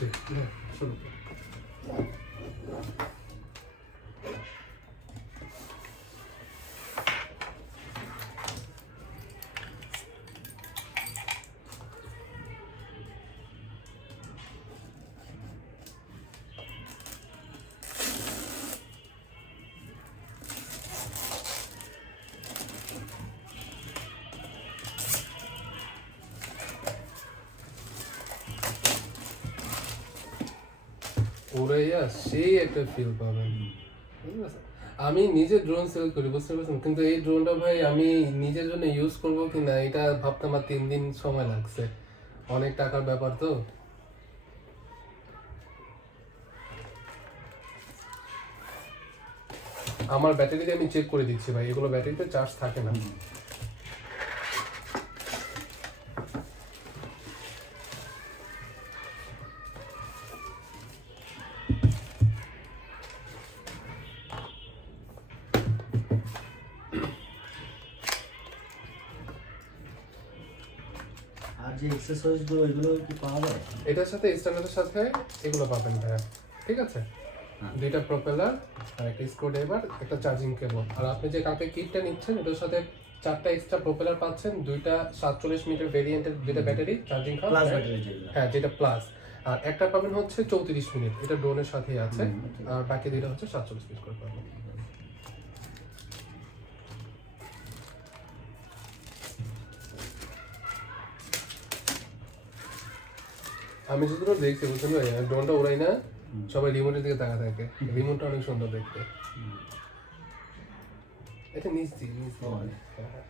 জি হ্যাঁ শুরু করুন। উড়াইয়া সেই একটা ফিল পাবেন, বুঝতে পারছেন? আমি নিজে ড্রোন সেল করি, বুঝতে পারছেন, কিন্তু এই ড্রোনটা ভাই আমি নিজের জন্য ইউজ করবো কিনা এটা ভাবতে আমার 3 দিন সময় লাগছে, অনেক টাকার ব্যাপার তো। আমার ব্যাটারি দিয়ে আমি চেক করে দিচ্ছি ভাই, এগুলো ব্যাটারিতে চার্জ থাকে না। আর যে এক্সারসাইজ গুলো এগুলো কি পাওয়া যায়? এটার সাথে স্ট্যান্ডার্ডের সাথে এগুলো পাবেন ভাইয়া, ঠিক আছে? হ্যাঁ। 2টা প্রপেলার আর একটা স্ক্রু ড্রাইভার, একটা চার্জিং কেবল। আর আপনি যে কালকে কিটটা নিচ্ছেন এটার সাথে 4টা এক্সট্রা প্রপেলার পাচ্ছেন, 2টা 47 মিটার ভেরিয়েন্টের 2টা ব্যাটারি চার্জিং খান, প্লাস ব্যাটারি যেগুলো। হ্যাঁ যেটা প্লাস। আর একটা পাবেন হচ্ছে 34 মিনিট, এটা ড্রোনের সাথেই আছে। ঠিক। আর বাকি 2টা হচ্ছে 47 মিনিট করে পাবেন। আমি যতটুকু দেখছি বুঝছেন ভাই, ড্রোনটা উড়াই না, সবাই রিমোটের দিকে তাকা থাকে, রিমোটটা অনেক সুন্দর দেখতে। এটা নিচ দিয়ে হ্যাঁ, হ্যাঁ।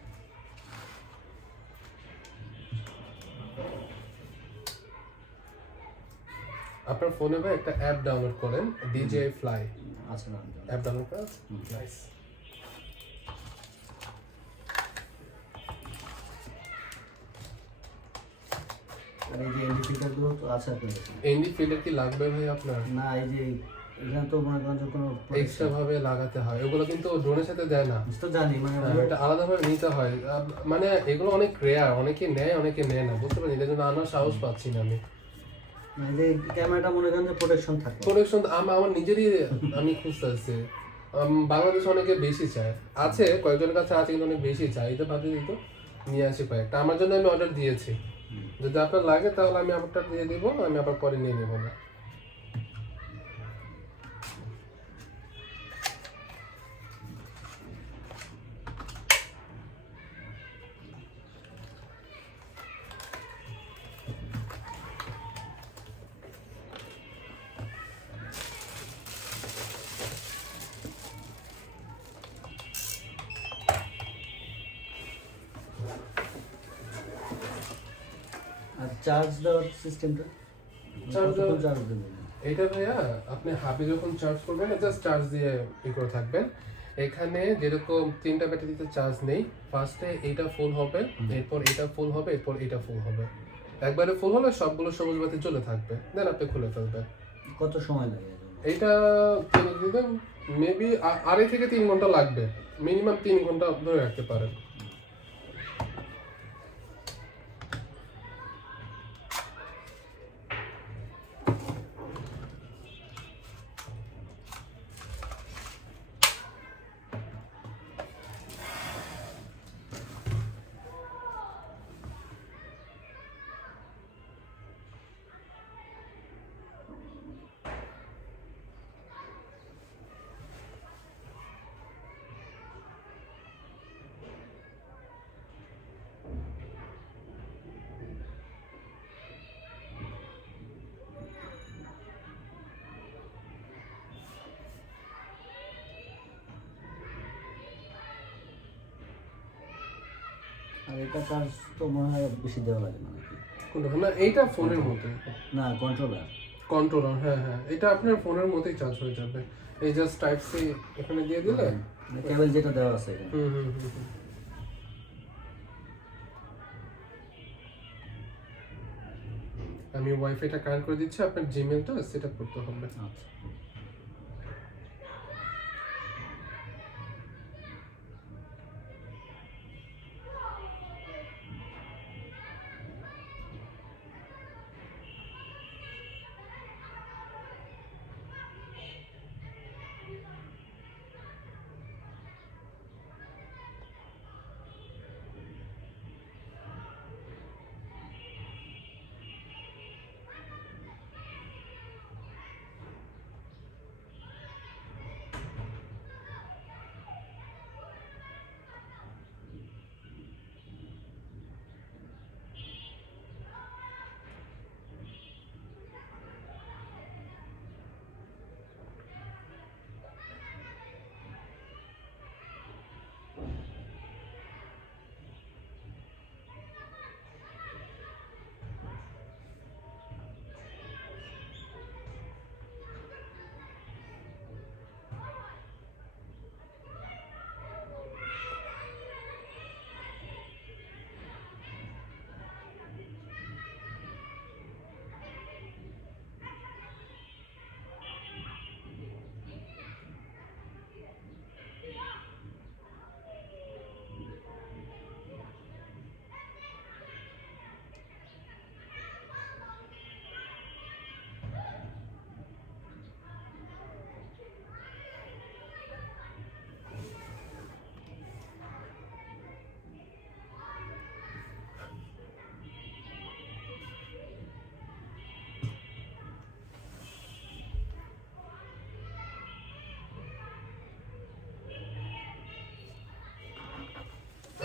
আপনার ফোনে ভাই একটা অ্যাপ ডাউনলোড করেন, DJI Fly আচ্ছা না অ্যাপ ডাউনলোড করেন। নাইস। আর এই যে এন্ডি ফিল্টার গুলো তো আছে আপনার কাছে? এনডি ফিল্টার কি লাগবে ভাই আপনার? না এই যে এখানে তো মনে করেন যে কোনো এক্সট্রা ভাবে লাগাতে হয়, ওগুলো কিন্তু ড্রোনের সাথে দেয় না। তো জানি মানে হ্যাঁ, এটা আলাদাভাবে নিতে হয়। মানে এগুলো অনেক রেয়ার, অনেকে নেয় অনেকে নেয় না, বুঝতে পারেন? এটার জন্য আনার সাহস পাচ্ছি না আমি। এই যে ক্যামেরাটা মনে করেন যে প্রোটেকশন থাকে। প্রোডাকশন আমার নিজেরই আমি খুঁজতেছি। বাংলাদেশে অনেকে বেশি চায়, আছে কয়েকজনের কাছে আছে, কিন্তু অনেক বেশি চায়, এটা ভাবতে দিত নিয়ে আসি কয়েকটা। আমার জন্য আমি অর্ডার দিয়েছি, যদি আপনার লাগে তাহলে আমি আমারটা দিয়ে দিব, আমি আবার পরে নিয়ে নেবো না। আর চার্জ দেওয়ার সিস্টেমটা চার্জ কতক্ষণ চার্জ দেবেন? এটা ভাইয়া আপনি হাবে যখন চার্জ করবেন জাস্ট চার্জ দিয়ে করে থাকবেন। এখানে যেরকম 3টা ব্যাটারিতে চার্জ নেই, ফার্স্টে এইটা ফুল হবে, এরপর এটা ফুল হবে, এরপর এটা ফুল হবে। একবারে ফুল হলে সবগুলো সবুজ বাতি জ্বলে থাকবে, দেন আপনি খুলে ফেলবেন। কত সময় লাগে? এইটা কিনে দিবেন মেবি 2.5 থেকে 3 ঘন্টা লাগবে, মিনিমাম 3 ঘন্টা ধরে রাখতে পারেন। আর এটা চার্জ তো মনে হয় বেশি দেওয়া লাগে না নাকি? কোনটা? না এইটা ফোনের মতোই। না কন্ট্রোলার। কন্ট্রোলার, হ্যাঁ হ্যাঁ, এটা আপনার ফোনের মতোই চার্জ হয়ে যাবে। এই জাস্ট টাইপ সি এখানে দিয়ে দিলে। কেবল যেটা দেওয়া আছে এখানে। হুম হুম হুম হুম। আমি ওয়াইফাইটা কানেক্ট করে দিচ্ছি, আপনার জিমেলটা সেট আপ করতে হবে। আচ্ছা।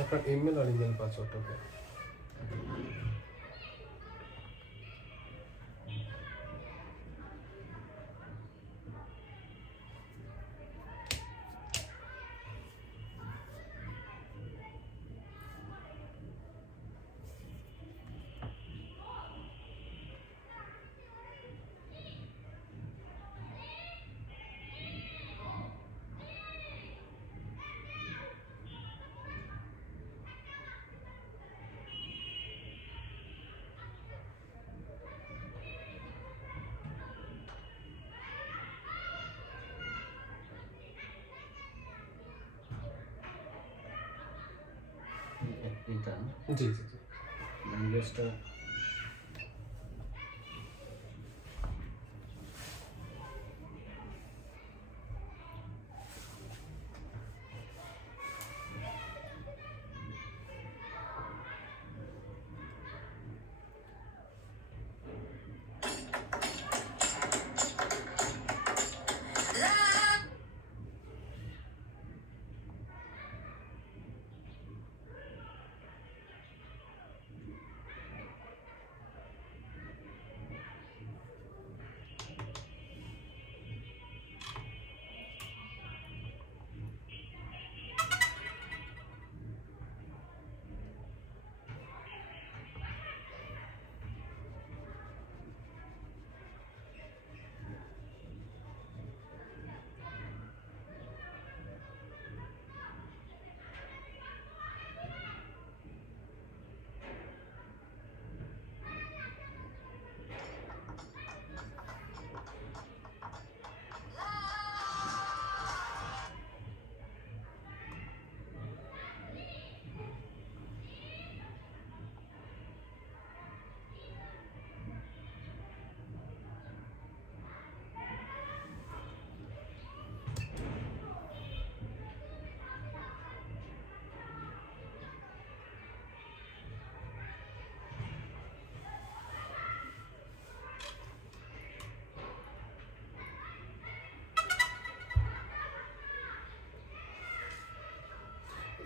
আপনার ইমেল আর ইমেল পাসওয়ার্ড হবে। এটা জি জি জি। ল্যাঙ্গুয়েজটা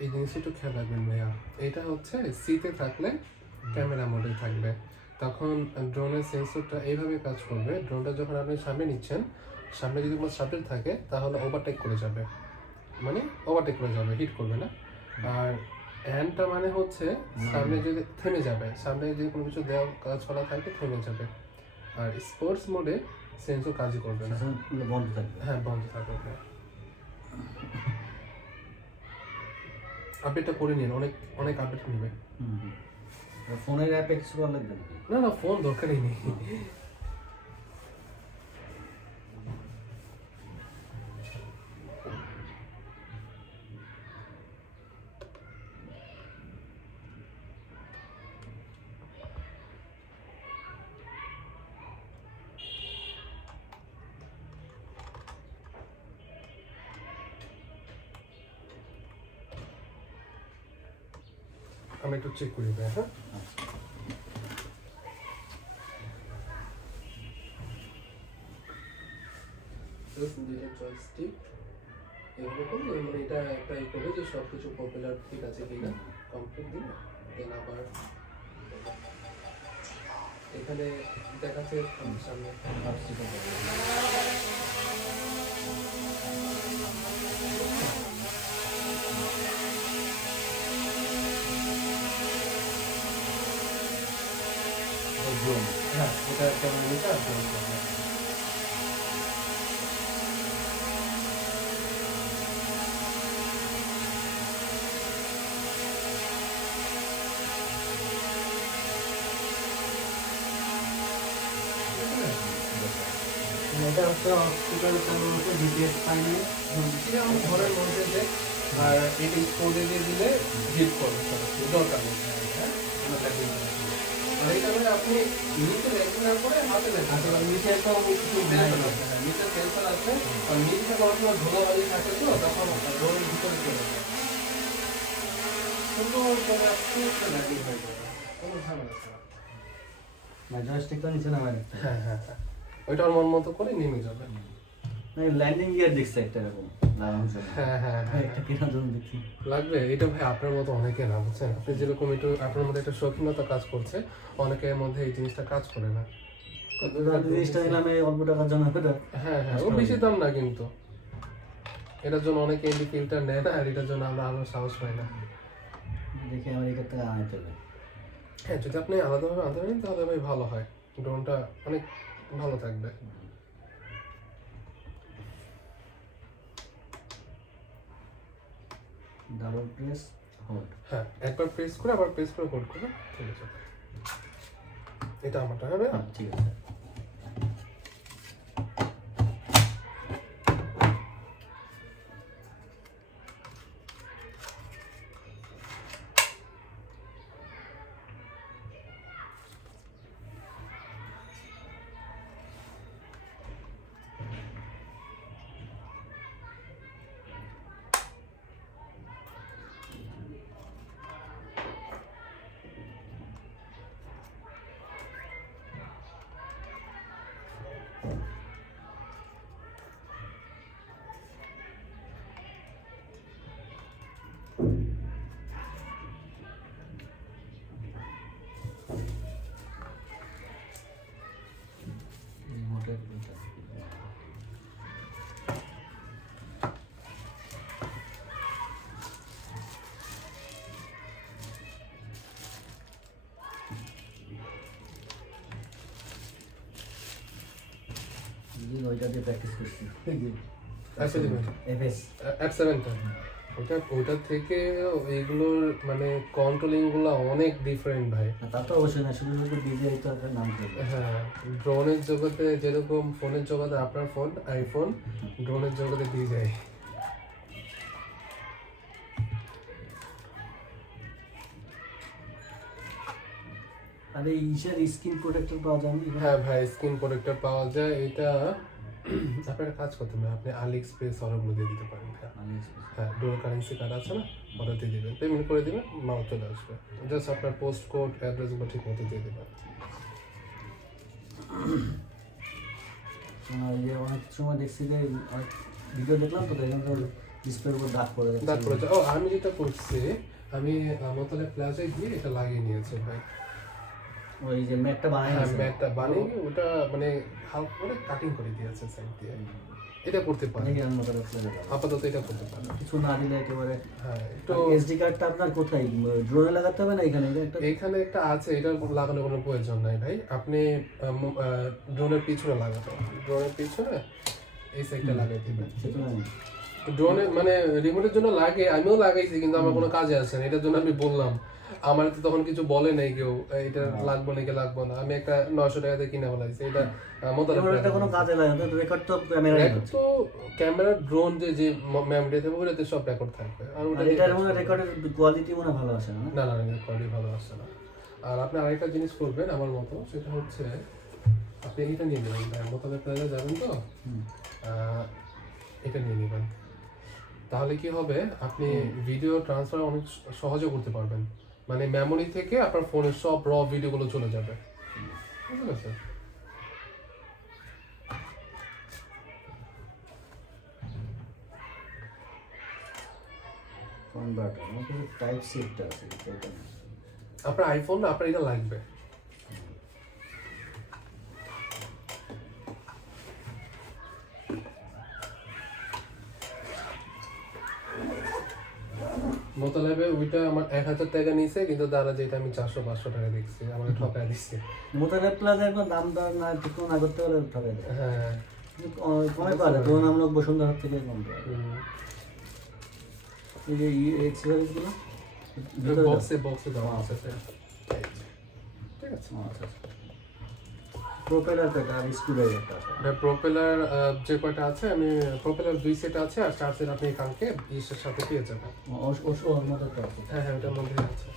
এই জিনিসটা একটু খেয়াল রাখবেন ভাইয়া। এটা হচ্ছে সিতে থাকলে ক্যামেরা মোডে থাকবে, তখন ড্রোনের সেন্সরটা এইভাবে কাজ করবে। ড্রোনটা যখন আপনি সামনে নিচ্ছেন, সামনে যদি কোনো সাবজেক্ট থাকে তাহলে ওভারটেক করে যাবে, মানে ওভারটেক করে যাবে, হিট করবে না। আর হ্যান্ডটা মানে হচ্ছে সামনে যদি থেমে যাবে, সামনে যদি কোনো কিছু দেওয়া কাজ করা থাকে থেমে যাবে। আর স্পোর্টস মোডে সেন্সর কাজই করবে না। বন্ধ থাকবে। হ্যাঁ, বন্ধ থাকবে। আপডেটটা করে নিন, অনেক অনেক আপডেট নেবে। ফোনের অ্যাপে কিছু করা লাগবে নাকি? না না, ফোন দরকারই নেই। আমি একটু চেক করি ভাই। হ্যাঁ, জয়স্টিক এভাবে করলে মানে এটা একটা ই করবে যে সব কিছু পপুলার ঠিক আছে কিনা, কমপ্লিট দিলে দেন আবার এখানে দেখাচ্ছে সামনে হ্যাঁ, এটা ক্যামেরা নিতে আসবে। এটা হচ্ছে হসপিটাল চালানোর জিপিএস পাইনি ঘরের মধ্যে যে আর এটা কোডে দিয়ে দিলে হিট করবে সরাসরি, দরকার নেই। হ্যাঁ, আর এটা মানে আপনি নিচে রেখে না করে হাতে রেখে আসলে নিচে তো কিছু সেন্সর আছে। হ্যাঁ, নিচে সেন্সর আছে, আর নিচে কোনো সময় ধুলোবালি থাকে তো তখন ড্রোনের ভিতরে চলে যায়, সুন্দর করে আপনি লাগিয়ে হয়ে যাবে, কোনো ঝামেলা ছাড়া। না জয়স্টিকটা নিচে নামায় রাখতে হবে। হ্যাঁ হ্যাঁ হ্যাঁ, ওইটা ওর মন মতো করে নেমে যাবে। ল্যান্ডিং গিয়ার দেখছি একটা এরকম লাগানো জন্য হ্যাঁ হ্যাঁ হ্যাঁ একটা কেনার জন্য দেখছি। লাগবে। এটা ভাই আপনার মতো অনেকে না, বুঝছেন? আপনি যেরকম একটু আপনার মধ্যে একটা শৌখিনতা কাজ করছে, অনেকের মধ্যে এই জিনিসটা কাজ করে না। জিনিসটা নিলাম এই অল্প টাকার জন্য এটা হ্যাঁ হ্যাঁ, ও বেশি দাম না কিন্তু। এটার জন্য অনেকে এমনি ফিল্টার নেয় না, আর এটার জন্য আমরা আরো সাহস পাই না। দেখে আমেরিকার থেকে আনাইতে হবে। হ্যাঁ, যদি আপনি আলাদাভাবে আনতে পারেন তাহলে ভাই ভালো হয়, ড্রোনটা অনেক ভালো থাকবে। Double press hold. হ্যাঁ, একবার প্রেস করে আবার প্রেস করে হোল্ড করে ঠিক আছে। এটা আমারটা হবে। হ্যাঁ ঠিক আছে। রিমোটের এটা। ওইটা দিয়ে প্র্যাকটিস করছি আচ্ছা দিবেন এফএস। F7টা, ওটা থেকে এইগুলোর মানে কন্ট্রোলিং গুলো অনেক ডিফারেন্ট ভাই। তা তো অবশ্যই না, শুধু শুধু ডিজে তো একটা নাম করবে। হ্যাঁ, ড্রোনের জগতে যেরকম ফোনের জগতে আপনার ফোন আইফোন, ড্রোনের জগতে দিয়ে যায়। আর এই ইসের স্ক্রিন প্রোটেক্টর পাওয়া যায় না? হ্যাঁ ভাই, স্ক্রিন প্রোটেক্টর পাওয়া যায়। এটা আপনার কাজ করতে হবে, আপনি আলি এক্সপ্রেস অর্ডারগুলো দিয়ে দিতে পারেন। হ্যাঁ হ্যাঁ, ডোর কারেন্সি কার্ড আছে না, অর্ডার দিয়ে দিবেন, পেমেন্ট করে দিবেন, মাল চলে আসবে। জাস্ট আপনার পোস্ট কোড অ্যাড্রেসগুলো ঠিক মতো দিয়ে দেবেন। ওই যে অনেক সময় দেখছি যে ভিডিও দেখলাম তো, দেখলাম তো ডিসপ্লের উপর দাগ পড়ে যাচ্ছে। দাগ পড়েছে। ও, আমি যেটা করছি, আমি মোতলে প্লাজায় গিয়ে এটা লাগিয়ে নিয়েছি ভাই। ওই যে ম্যাটটা বানাই হ্যাঁ, আছে ম্যাটটা বানিয়ে ওটা মানে হালকা করে কাটিং করে দিয়েছে সাইড দিয়ে। এটা করতে পারেন, দেখি আমি মোটর ফ্লেভার আপাতত এটা করতে পারেন। কিছু না দিলে একেবারে। হ্যাঁ, একটু এসডি কার্ডটা আপনার কোথায় ড্রোনে লাগাতে হবে না এখানে? এটা একটা এখানে একটা আছে, এটা লাগানোর কোনো প্রয়োজন নাই ভাই। আপনি ড্রোনের পিছনে লাগাবেন, ড্রোনের পিছনে এই সাইডটা লাগাই দিবেন। সেটা না। ড্রোনে মানে রিমোটের জন্য লাগে, আমিও লাগাইছি কিন্তু আমার কোনো কাজে আসে না। এটার জন্য আমি বললাম, আমার তো তখন কিছু বলে নাই কেউ, এটা লাগবো নাকি লাগবো না। আমি একটা 900 টাকা দিয়ে কিনে ফেলাইছি এটা। এবার এটা কোনো কাজে লাগে না, রেকর্ড তো ক্যামেরায় হচ্ছে। তো ক্যামেরা ড্রোন যে মেমরি থাকবে ওটাতে সব রেকর্ড থাকবে। আর ওটা এটার মনে রেকর্ডের কোয়ালিটি মনে ভালো আসে না? না না না, কোয়ালিটি ভালো আসছে না। আর আপনি আরেকটা জিনিস করবেন আমার মতো, সেটা হচ্ছে আপনি এটা নিয়ে নেবেন, মোতাবেক প্লাজা যাবেন তো এটা নিয়ে নেবেন। তাহলে কি হবে, আপনি ভিডিও ট্রান্সফার অনেক সহজে করতে পারবেন। মানে মেমোরি থেকে আপনার ফোনের সব র ভিডিওগুলো চলে যাবে, বুঝতে পারছেন? কনভার্টার আমাকে টাইপ সিটা আছে সেটা। আপনার আইফোন না, আপনার এটা লাগবে। মোতালেবে ওইটা আমার 1000 টাকা নিয়েছে, কিন্তু তারা যেটা আমি 400-500 টাকা দেখছি, আমাকে ঠকায় দিচ্ছে। মোতালেব প্লাজা এখন দাম দর না ঠিক না করতে পারলে ঠকাই দেয়। হ্যাঁ, কমে পাওয়া যায়, ধরুন আমরা বসুন্ধরা থেকে কম পাওয়া যায়। এই যে এক্সেসরিজগুলো বক্সে দেওয়া আছে। ঠিক আছে। আচ্ছা প্রোপেলার পেটা আর স্ক্রুড্রাইভারটা আছে। প্রপেলার যে কয়টা আছে, আমি প্রপেলার 2 সেট আছে, আর 4 সেট আপনি কালকে ইসের সাথে পেয়ে যাবেন। ওর মধ্যে আছে। হ্যাঁ হ্যাঁ, ওটার মধ্যে আছে।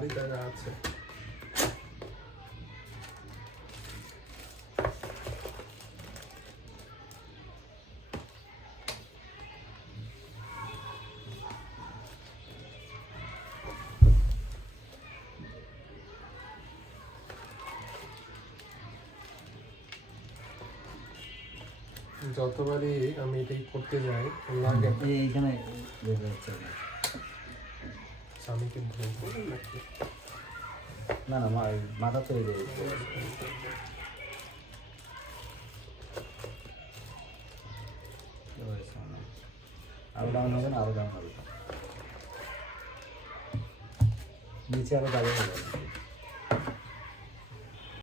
খালি জায়গা আছে। যতবারই আমি এটাই করতে যাই লাগে এইখানে দেখা যাচ্ছে স্বামীকে বলবো নাকি না না মাথা তো এই যে আরো ডাউন হবে না, আরো ডাউন হবে, নিচে আরো দাঁড়িয়ে হবে।